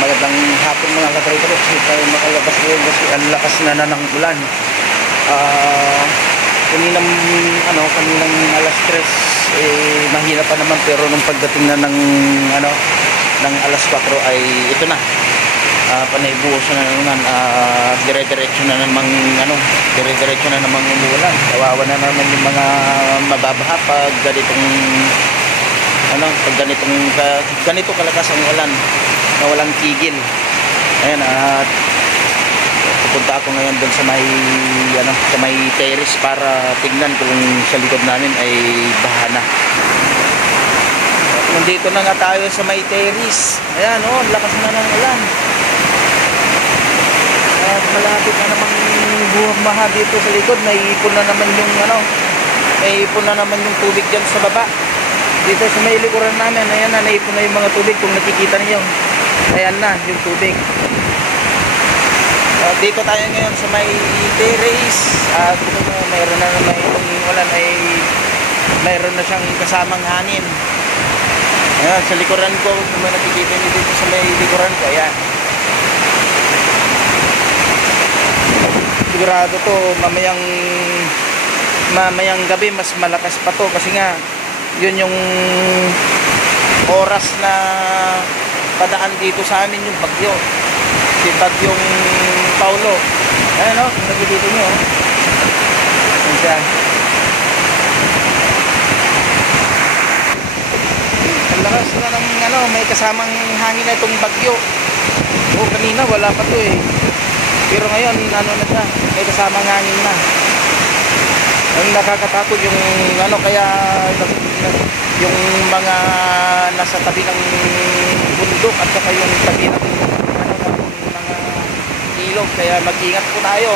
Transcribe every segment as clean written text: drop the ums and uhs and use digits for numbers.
Magandang hapon mga katraytro. Kasi tayo makalabas ngayon kasi ang lakas na ng ulan. Kaninang alas 3 mahina pa naman, pero nung pagdating na ng alas 4 ay ito na. Panaybuhos na naman, dire-diretso na namang umuulan. Kawawa na naman yung mga mababaha pag ganito kalakas ang ulan na walang tigil. Ayan, at pupunta ako ngayon doon sa may terrace para tignan kung sa likod namin ay baha na. Nandito na nga tayo sa may terrace. Ayan, lakas na ng ulan. At malapit na namang bumaha dito sa likod. Naiipon na naman yung tubig dyan sa baba. Dito sa may likuran namin, ayan na, naipon na yung mga tubig. Kung nakikita niyo, ayan na yung tubig. Dito tayo ngayon sa may terrace. At mayroon na naman itong ulan ay mayroon na siyang kasamang hangin. Ayan, sa likuran ko, kung nakikita niyo dito sa may likuran ko, ayan. Sigurado to, mamayang gabi mas malakas pa to, kasi nga yun yung oras na padaan dito sa amin yung bagyo, si bagyong Paulo. Ayan, nakikita nyo, ayan siya. Ang lakas na ng may kasamang hangin na itong bagyo. Kanina wala pa to pero ngayon na siya, may kasamang hangin na. Ang nakakatakot yung kaya yung mga nasa tabi ng bundok at saka yung tabi ng mga ilog, kaya mag-ingat po tayo.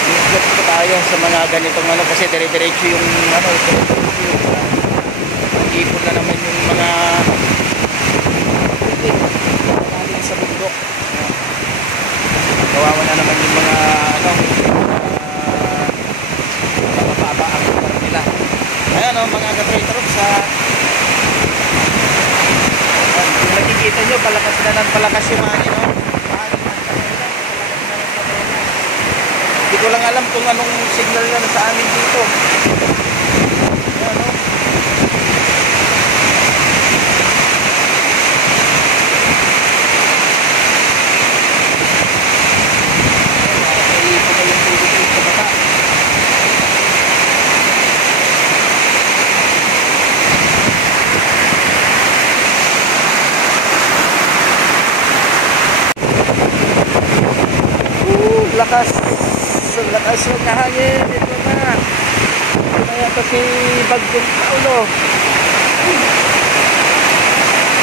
Mag-ingat po tayo sa mga ganitong kasi dire-diretso yung mag-ipon na naman yung mga tubig sa bundok. Kawawa na naman yung mga mababa ang lugar nila. Ayan mga katraytro, kung nakikita nyo, palakas yung hangin. Hindi ko lang alam kung anong signal na sa amin dito. Ayan, lakas yung hangin. Ito na kaya kasi bagyong Paulo.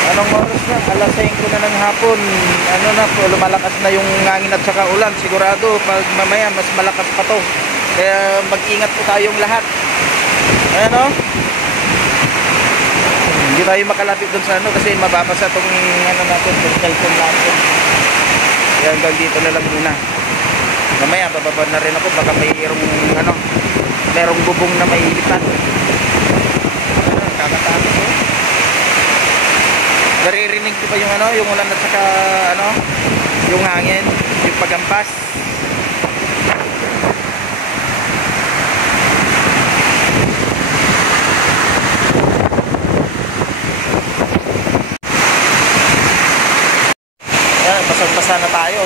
Anong oras na? Alas 5 na ng hapon. Lumalakas na yung hangin at saka ulan. Sigurado pag mamaya mas malakas pa to, kaya mag-ingat po tayong lahat. Ayan, hindi tayo makalapit dun sa kasi mababasa tong natin, yung cellphone natin. Kaya hanggang dito na lang muna. Mamaya bababa na rin ako, baka merong bubong na may lipat. Kakatakot naririnig ko ba yung ulan at saka yung hangin, yung pagampas. Basag-basa na tayo.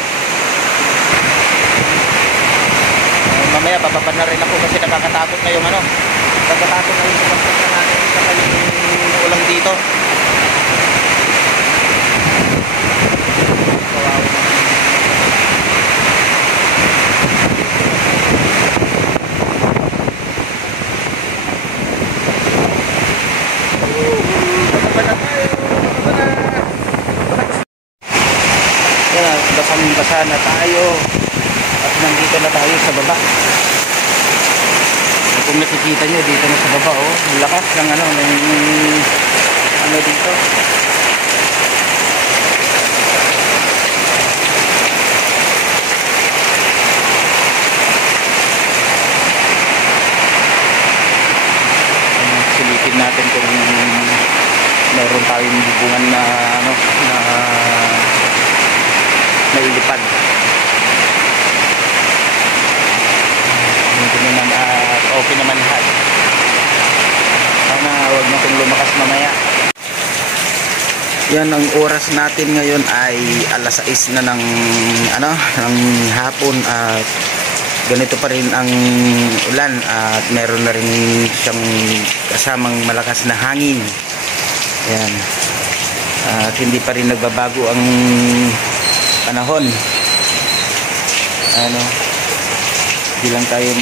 Mamaya bababa na rin ako kasi nakakatakot na yung nakakatakot na yung pagpapag na natin sa yung ulam dito. Kawawa na. Bababa na tayo. Yan, basang-basa na tayo. At nandito na tayo sa baba. Kung nakikita nyo dito na sa baba, ang lakas ng dito. Silipin natin kung meron tayong hubungan na Yan, ang oras natin ngayon ay alas 6 na ng hapon at ganito pa rin ang ulan at meron na rin siyang kasamang malakas na hangin. Yan. At hindi pa rin nagbabago ang panahon. Hindi lang tayo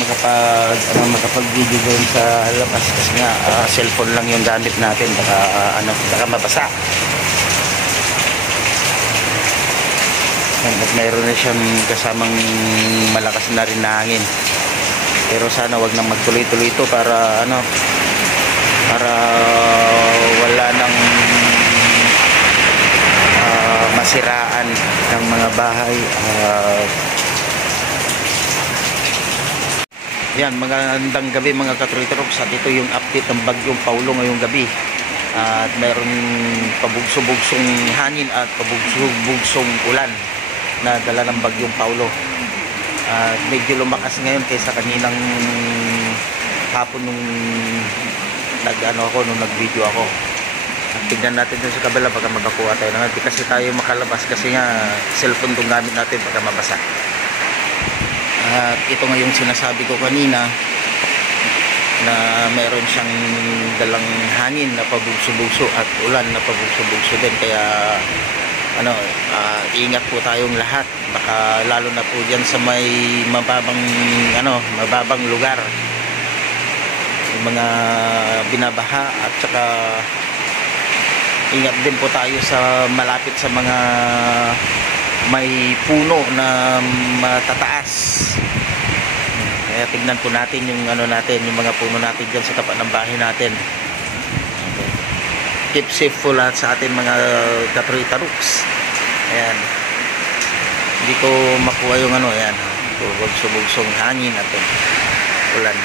makapag-video doon sa labas kasi nga cellphone lang yung gamit natin, baka mabasa. At mayroon na siyang kasamang malakas na rin na hangin. Pero sana wag nang magtuloy-tuloy ito para wala nang masiraan ng mga bahay. Yan, magandang gabi mga katroy-trops. At ito yung update ng bagyong Paulo ngayong gabi. At mayroon pabugso-bugsong hangin at pabugso-bugsong ulan na dala ng bagyong Paulo. Medyo lumakas ngayon kaysa kaninang hapon nung nag-video ako. Tignan natin dun sa kabila baka makakuha tayo. Hindi kasi tayo makalabas kasi nga cellphone itong gamit natin baka mabasa. At ito nga yung sinasabi ko kanina na meron siyang dalang hangin na pabugso-bugso at ulan na pabugso-bugso din. Kaya ingat po tayong lahat. Baka lalo na po diyan sa may mababang lugar. Yung mga binabaha at saka ingat din po tayo sa malapit sa mga may puno na matataas. Kaya tignan po natin yung yung mga puno natin diyan sa tapat ng bahay natin. Okay. Keep safe po lahat sa atin mga katroy-trops. Ayan. Hindi ko makuha yung ayan. Bugsong hangin at ulan.